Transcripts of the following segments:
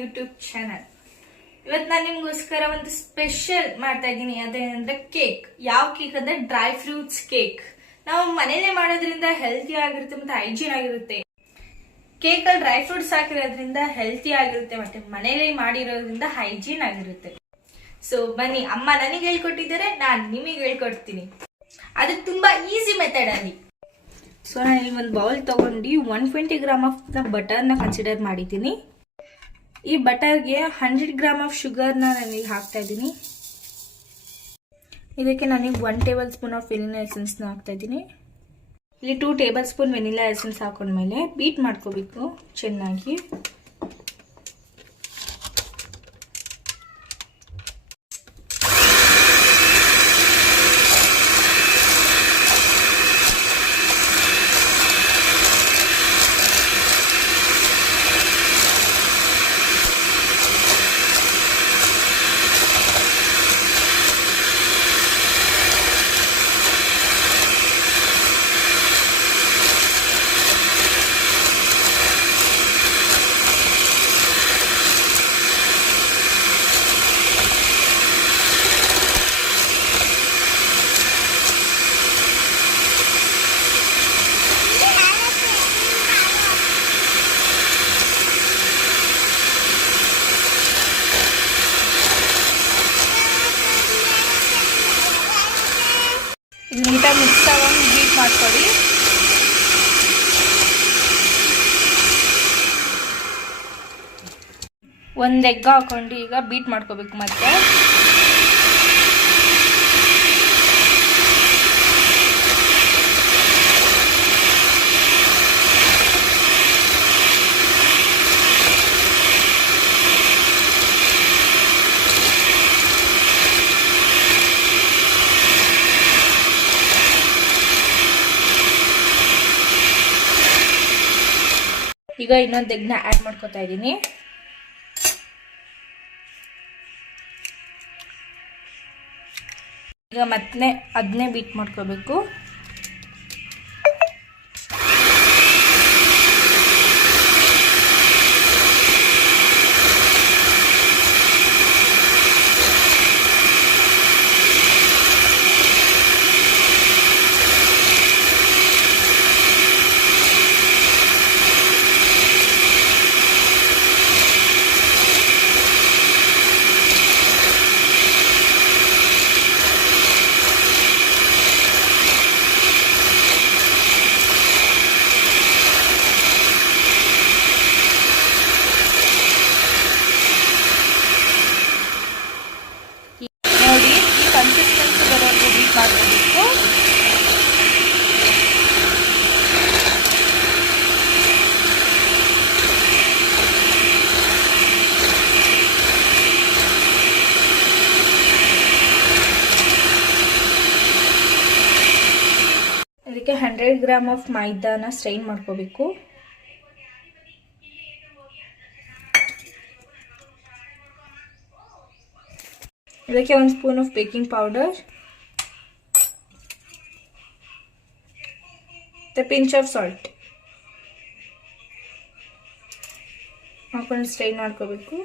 YouTube channel. ಇವತ್ತು ನಾನು ನಿಮ್ಗೋಸ್ಕರ ಒಂದು ಸ್ಪೆಷಲ್ ಮಾಡ್ತಾ ಇದ್ದೀನಿ. ಅದೇನಂದ್ರೆ ಕೇಕ್. ಯಾವ ಕೇಕ್ ಅಂದ್ರೆ ಡ್ರೈ ಫ್ರೂಟ್ಸ್ ಕೇಕ್. ನಾವು ಮನೇಲೆ ಮಾಡೋದ್ರಿಂದ ಹೆಲ್ತಿ ಆಗಿರುತ್ತೆ ಮತ್ತೆ ಹೈಜೀನ್ ಆಗಿರುತ್ತೆ. ಕೇಕ್ ಅಲ್ಲಿ ಡ್ರೈ ಫ್ರೂಟ್ಸ್ ಹಾಕಿರೋದ್ರಿಂದ ಹೆಲ್ತಿ ಆಗಿರುತ್ತೆ ಮತ್ತೆ ಮನೇಲೆ ಮಾಡಿರೋದ್ರಿಂದ ಹೈಜೀನ್ ಆಗಿರುತ್ತೆ. ಸೊ ಬನ್ನಿ, ಅಮ್ಮ ನನಗೆ ಹೇಳ್ಕೊಟ್ಟಿದ್ದಾರೆ, ನಾನು ನಿಮಗೆ ಹೇಳ್ಕೊಡ್ತೀನಿ. ಅದು ತುಂಬಾ ಈಸಿ ಮೆಥಡ್ ಅಲ್ಲಿ. ಸೊ ನಾನು ಇಲ್ಲಿ ಒಂದು ಬೌಲ್ ತಗೊಂಡು 120 ಗ್ರಾಮ್ ಆಫ್ ಬಟರ್ನ ಕನ್ಸಿಡರ್ ಮಾಡಿದ್ದೀನಿ. ಈ ಬಟರ್ಗೆ 100 ಗ್ರಾಮ್ ಆಫ್ ಶುಗರ್ನ ನಾನಿಲ್ಲಿ ಹಾಕ್ತಾ ಇದ್ದೀನಿ. ಇದಕ್ಕೆ ನಾನೀಗ 1 ಟೇಬಲ್ ಸ್ಪೂನ್ ಆಫ್ ವೆನಿಲಾ ಎಸೆನ್ಸ್ನ ಹಾಕ್ತಾ ಇದ್ದೀನಿ. ಇಲ್ಲಿ 2 ಟೇಬಲ್ ಸ್ಪೂನ್ ವೆನಿಲಾ ಎಸೆನ್ಸ್ ಹಾಕೊಂಡ್ಮೇಲೆ ಬೀಟ್ ಮಾಡ್ಕೋಬೇಕು ಚೆನ್ನಾಗಿ. ನೀಟಾಗಿ ಮಿಕ್ಸ್ ಆಗೋಂಗೆ ಬೀಟ್ ಮಾಡ್ಕೊಳ್ಳಿ. ಒಂದು ಎಗ್ ಹಾಕೊಂಡು ಈಗ ಬೀಟ್ ಮಾಡ್ಕೋಬೇಕು. ಮತ್ತೆ ಈಗ ಇನ್ನೊಂದು ಎಗ್ನ ಆ್ಯಡ್ ಮಾಡ್ಕೊತಾ ಇದ್ದೀನಿ. ಈಗ ಮತ್ತೆ ಅದನ್ನೇ ಬೀಟ್ ಮಾಡ್ಕೋಬೇಕು. ನೋಡಿ, ಈ ಕನ್ಸಿಸ್ಟೆನ್ಸಿ ಬರೋದು ಬೀಟ್ ಮಾಡ್ಕೋಬೇಕು. ಇದಕ್ಕೆ 100 ಗ್ರಾಮ್ ಆಫ್ ಮೈದಾನ ಸ್ಟ್ರೈನ್ ಮಾಡ್ಕೋಬೇಕು. ಇದಕ್ಕೆ 1 ಸ್ಪೂನ್ ಆಫ್ ಬೇಕಿಂಗ್ ಪೌಡರ್, ಮತ್ತೆ ಪಿಂಚ್ ಆಫ್ ಸಾಲ್ಟ್ ಹಾಕೊಂಡು ಸ್ಟ್ರೈನ್ ಮಾಡ್ಕೋಬೇಕು.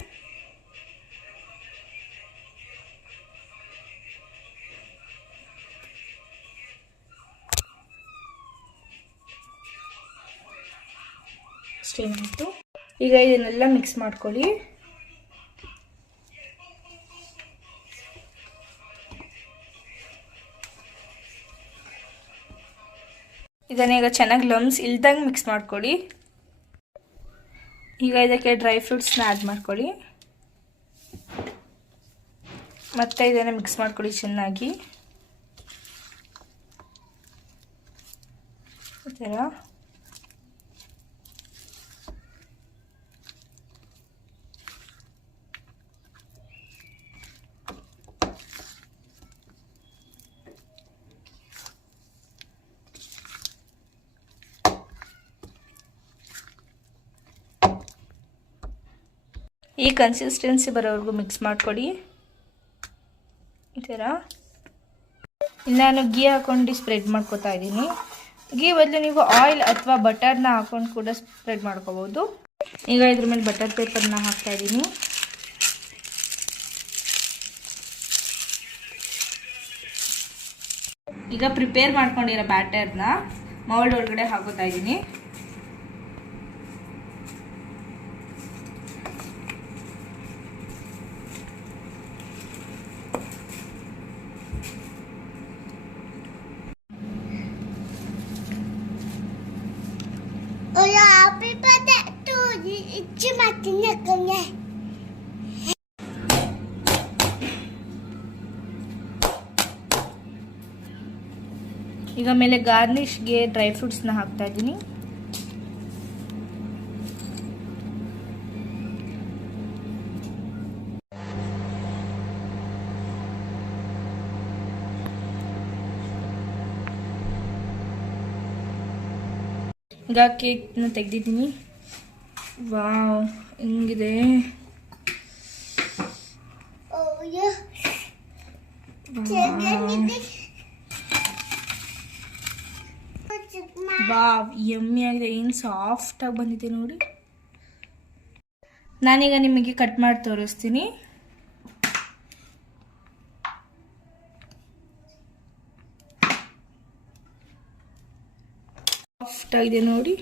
ಸ್ಟ್ರೈನ್ ಆಯಿತು. ಈಗ ಇದನ್ನೆಲ್ಲ ಮಿಕ್ಸ್ ಮಾಡ್ಕೊಳ್ಳಿ. ಇದನ್ನೀಗ ಚೆನ್ನಾಗಿ ಲಮ್ಸ್ ಇಲ್ದಂಗೆ ಮಿಕ್ಸ್ ಮಾಡ್ಕೊಳ್ಳಿ. ಈಗ ಇದಕ್ಕೆ ಡ್ರೈ ಫ್ರೂಟ್ಸ್ನ ಆ್ಯಡ್ ಮಾಡ್ಕೊಳ್ಳಿ. ಮತ್ತೆ ಇದನ್ನು ಮಿಕ್ಸ್ ಮಾಡ್ಕೊಳ್ಳಿ ಚೆನ್ನಾಗಿ. ಈ ಥರ ಈ ಕನ್ಸಿಸ್ಟೆನ್ಸಿ ಬರೋವರೆಗೂ ಮಿಕ್ಸ್ ಮಾಡ್ಕೊಳ್ಳಿ. ಈ ಥರ ನಾನು ಗೀ ಹಾಕೊಂಡು ಸ್ಪ್ರೆಡ್ ಮಾಡ್ಕೊತಾ ಇದ್ದೀನಿ. ಗೀ ಬದಲು ನೀವು ಆಯಿಲ್ ಅಥವಾ ಬಟರ್ನ ಹಾಕೊಂಡು ಕೂಡ ಸ್ಪ್ರೆಡ್ ಮಾಡ್ಕೋಬೋದು. ಈಗ ಇದ್ರ ಮೇಲೆ ಬಟರ್ ಪೇಪರ್ನ ಹಾಕ್ತಾ ಇದ್ದೀನಿ. ಈಗ ಪ್ರಿಪೇರ್ ಮಾಡ್ಕೊಂಡಿರೋ ಬ್ಯಾಟರ್ನ ಮೌಲ್ಡ್ ಒಳಗಡೆ ಹಾಕೋತಾ ಇದ್ದೀನಿ. ಈಗ ಮೇಲೆ ಗಾರ್ನಿಷ್ಗೆ ಡ್ರೈ ಫ್ರೂಟ್ಸ್ನ ಹಾಕ್ತಾ ಇದ್ದೀನಿ. ಈಗ ಕೇಕ್ನ ತೆಗೆದಿದ್ದೀನಿ. ವಾವ್, ಹೆಂಗಿದೆ! ವಾವ್, ಯಮ್ಮಿ ಆಗಿದೆ. ಏನು ಸಾಫ್ಟಾಗಿ ಬಂದಿದೆ ನೋಡಿ. ನಾನೀಗ ನಿಮಗೆ ಕಟ್ ಮಾಡಿ ತೋರಿಸ್ತೀನಿ. ಸಾಫ್ಟ್ ಆಗಿದೆ ನೋಡಿ.